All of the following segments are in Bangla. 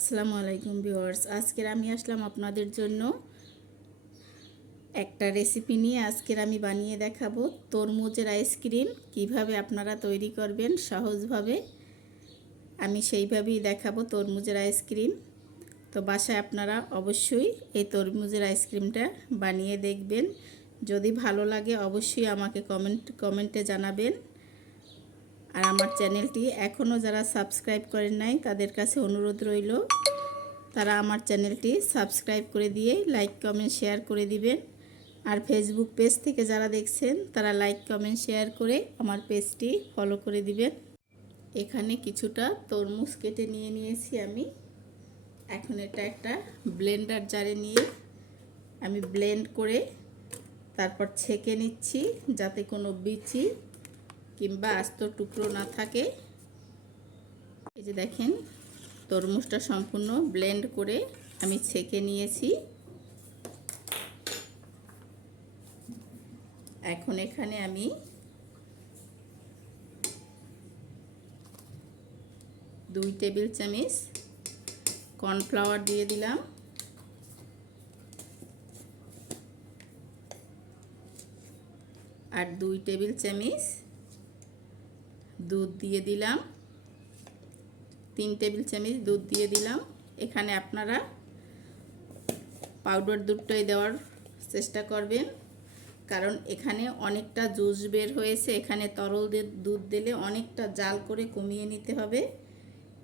আসসালামু আলাইকুম ভিউয়ার্স। আজকের আমি আসলাম আপনাদের জন্য একটা রেসিপি নিয়ে। আজকের আমি বানিয়ে দেখাবো তরমুজের আইসক্রিম। কীভাবে আপনারা তৈরি করবেন সহজভাবে, আমি সেইভাবেই দেখাবো তরমুজের আইসক্রিম। তো বাসায় আপনারা অবশ্যই এই তরমুজের আইসক্রিমটা বানিয়ে দেখবেন। যদি ভালো লাগে অবশ্যই আমাকে কমেন্ট, কমেন্টে জানাবেন। আর আমার চ্যানেলটি এখনও যারা সাবস্ক্রাইব করেন নাই, তাদের কাছে অনুরোধ রইল, তারা আমার চ্যানেলটি সাবস্ক্রাইব করে দিয়ে লাইক, কমেন্ট, শেয়ার করে দিবেন। আর ফেসবুক পেজ থেকে যারা দেখছেন, তারা লাইক, কমেন্ট, শেয়ার করে আমার পেজটি ফলো করে দিবেন। এখানে কিছুটা তরমুজ কেটে নিয়ে নিয়েছি আমি। এখন এটা একটা ব্লেন্ডার জারে নিয়ে আমি ব্লেন্ড করে তারপর ছেঁকে নিচ্ছি, যাতে কোনো বিচি কিংবা আস্ত টুকরো না থাকে। এই যে দেখেন, তরমুজটা সম্পূর্ণ ব্লেন্ড করে আমি ছেঁকে নিয়েছি। এখন এখানে আমি দুই টেবিল চামচ কর্নফ্লাওয়ার দিয়ে দিলাম। আর দুই টেবিল চামচ দুধ দিয়ে দিলাম। তিন টেবিল চামচ দুধ দিয়ে দিলাম। এখানে আপনারা পাউডার দুধটাই দেওয়ার চেষ্টা করবেন। কারণ এখানে অনেকটা জুস বের হয়েছে। এখানে তরল দুধ দিলে অনেকটা জাল করে কমিয়ে নিতে হবে।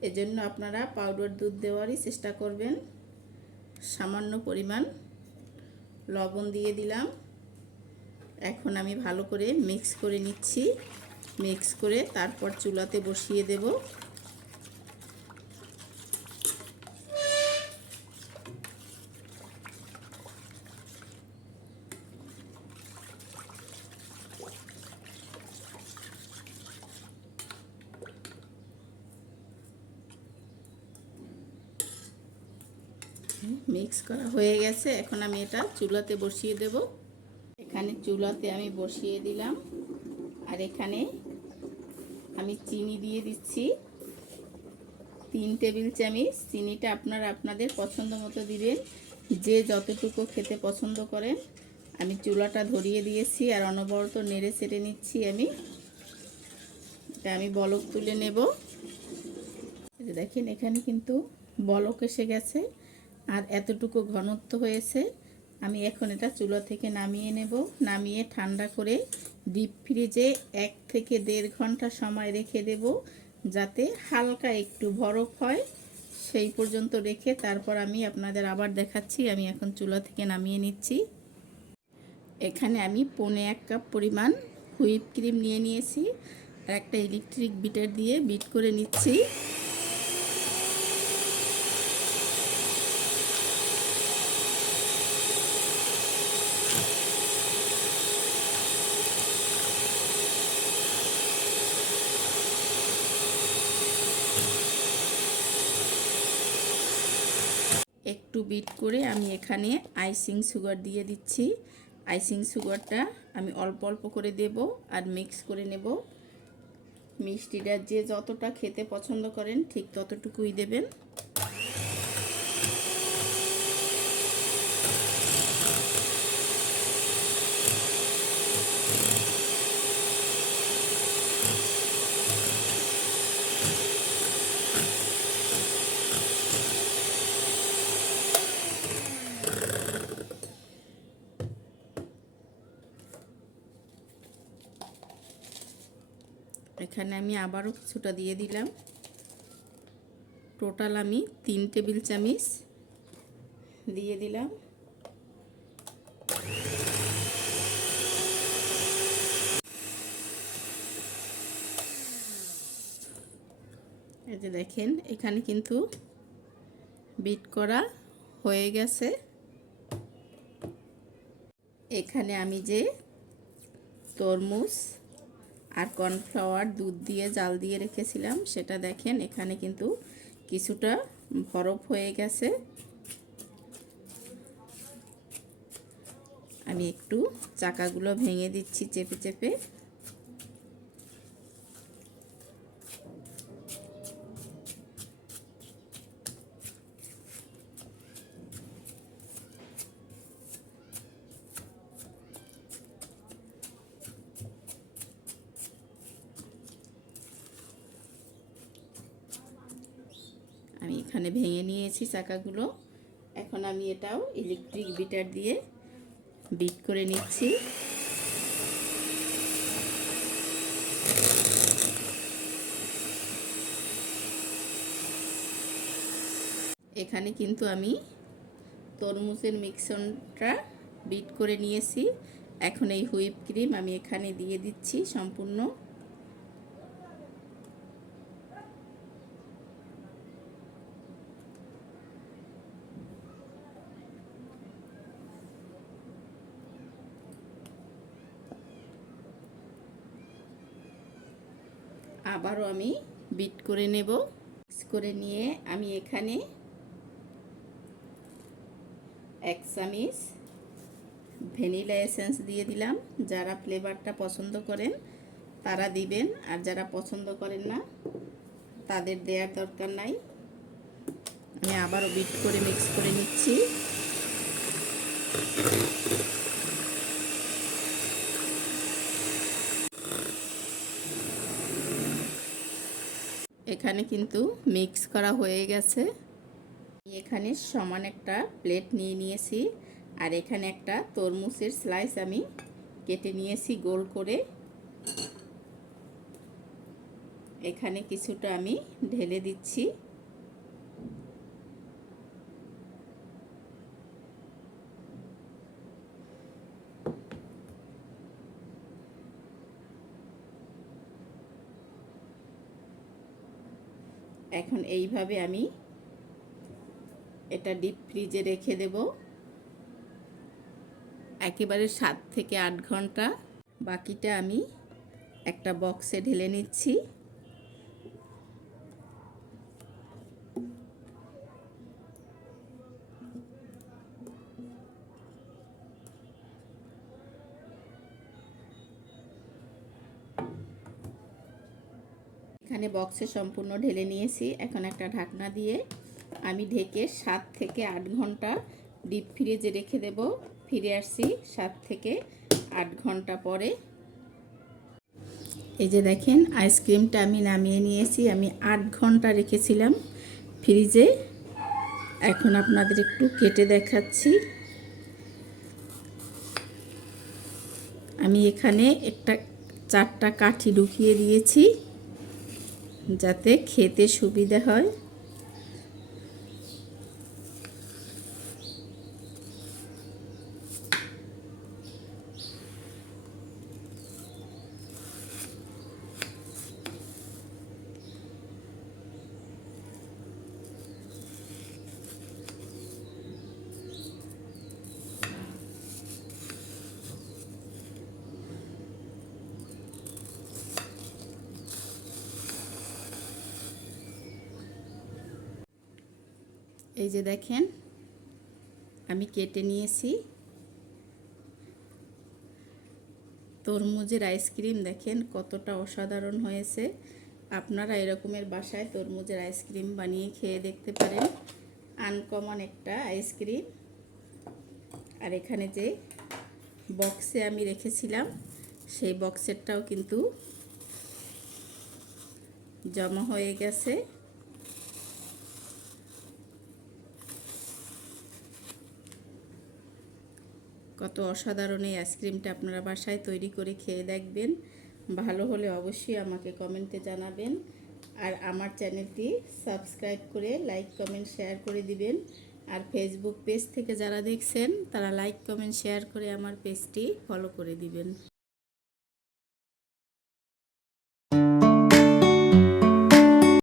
এজন্য আপনারা পাউডার দুধ দেওয়ারই চেষ্টা করবেন। সামান্য পরিমাণ লবণ দিয়ে দিলাম। এখন আমি ভালো করে মিক্স করে নিচ্ছি। মিক্স করে তারপর চুলাতে বসিয়ে দেব। মিক্স করা হয়ে গেছে, এখন আমি এটা চুলাতে বসিয়ে দেব। এখানে চুলাতে আমি বসিয়ে দিলাম, আর এখানে আমি চিনি দিয়ে দিচ্ছি। তিন টেবিল চামচ। চিনিটা আপনারা আপনাদের পছন্দ মতো দিবেন। যে যতটুকু খেতে পছন্দ করেন। আমি চুলাটা ধরিয়ে দিয়েছি আর অনবরত নেড়ে চেড়ে নিচ্ছি আমি। এটা আমি বলক তুলে নেব। দেখেন, এখানে কিন্তু বলক এসে গেছে আর এতটুকু ঘনত্ব হয়েছে। আমি এখন এটা চুলা থেকে নামিয়ে নেব। নামিয়ে ঠান্ডা করে ডিপ ফ্রিজে এক থেকে দেড় ঘণ্টা সময় রেখে দেব যাতে হালকা একটু বরফ হয়। সেই পর্যন্ত রেখে তারপর আমি আপনাদের আবার দেখাচ্ছি। আমি এখন চুলা থেকে নামিয়ে নিচ্ছি। এখানে আমি পনে এক কাপ পরিমাণ হুইপ ক্রিম নিয়ে নিয়েছি একটা ইলেকট্রিক বিটার দিয়ে বিট করে নিচ্ছি। একটু বিট করে আমি এখানে আইসিং সুগার দিয়ে দিচ্ছি। আইসিং সুগারটা আমি অল্প অল্প করে দেব আর মিক্স করে নেব। মিষ্টিটা যে যতটা খেতে পছন্দ করেন ঠিক ততটুকুই দেবেন। এখানে আমি আবারও কিছুটা দিয়ে দিলাম। টোটাল আমি তিন টেবিল চামচ দিয়ে দিলাম। এই যে দেখেন, এখানে কিন্তু বিট করা হয়ে গেছে। এখানে আমি যে তরমুজ আর কর্নফ্লাওয়ার দুধ দিয়ে, জাল দিয়ে রেখেছিলাম। সেটা দেখেন, এখানে কিন্তু কিছুটা বরফ হয়ে গেছে। আমি একটু চাকাগুলো ভেঙে দিচ্ছি চেপে চেপে। এখানে ভেঙে নিয়েছি চাকাগুলো। এখন আমি এটাও ইলেকট্রিক বিটার দিয়ে বিট করে নিচ্ছি। এখানে কিন্তু আমি তরমুজের মিক্সনটা বিট করে নিয়েছি। এখন এই হুইপ ক্রিম আমি এখানে দিয়ে দিচ্ছি সম্পূর্ণ। আবারও আমি বিট করে নেব। মিক্স করে নিয়ে আমি এখানে এক চামিচ ভ্যানিলা এসেন্স দিয়ে দিলাম। যারা ফ্লেভারটা পছন্দ করেন, তারা দিবেন। আর যারা পছন্দ করেন না, তাদের দেওয়ার দরকার নাই। আমি আবারও বিট করে মিক্স করে নিচ্ছি। এখানে কিন্তু মিক্স করা হয়ে গেছে। এখানে সমান একটা প্লেট নিয়ে নিয়েছি। আর এখানে একটা তরমুজের স্লাইস আমি কেটে নিয়েছি গোল করে। এখানে কিছুটা আমি ঢেলে দিচ্ছি। এখন এইভাবে আমি এটা ডিপ ফ্রিজে রেখে দেব। একেবারে সাত থেকে আট ঘণ্টা। বাকিটা আমি একটা বক্সে ঢেলে নিচ্ছি। এখানে বক্সে সম্পূর্ণ ঢেলে নিয়েছি। এখন একটা ঢাকনা দিয়ে আমি ঢেকে সাত থেকে আট ঘণ্টা ডিপ ফ্রিজে রেখে দেব। ফিরে আসছি সাত থেকে আট ঘণ্টা পরে। এই যে দেখেন, আইসক্রিমটা আমি নামিয়ে নিয়েছি। আমি আট ঘণ্টা রেখেছিলাম ফ্রিজে। এখন আপনাদের একটু কেটে দেখাচ্ছি। আমি এখানে একটা চারটা কাঠি ঢুকিয়ে দিয়েছি। যাতে খেতে সুবিধা হয়। এই যে দেখেন, আমি কেটে নিয়েছি। তরমুজের আইসক্রিম দেখেন, কতটা অসাধারণ হয়েছে। আপনারা এরকমের বাসায় তরমুজের আইসক্রিম বানিয়ে খেয়ে দেখতে পারেন। আনকমন একটা আইসক্রিম আর এখানে যে বক্সে আমি রেখেছিলাম, সেই বক্সেরটাও কিন্তু জমা হয়ে গেছে। কত অসাধারণ এই আইসক্রিমটা আপনারা বাসায় তৈরি করে খেয়ে দেখবেন। ভালো হলে অবশ্যই আমাকে কমেন্টে জানাবেন। আর আমার চ্যানেলটি সাবস্ক্রাইব করে লাইক কমেন্ট শেয়ার করে দিবেন। আর ফেসবুক পেজ থেকে যারা দেখছেন, তারা লাইক কমেন্ট শেয়ার করে আমার পেজটি ফলো করে দিবেন।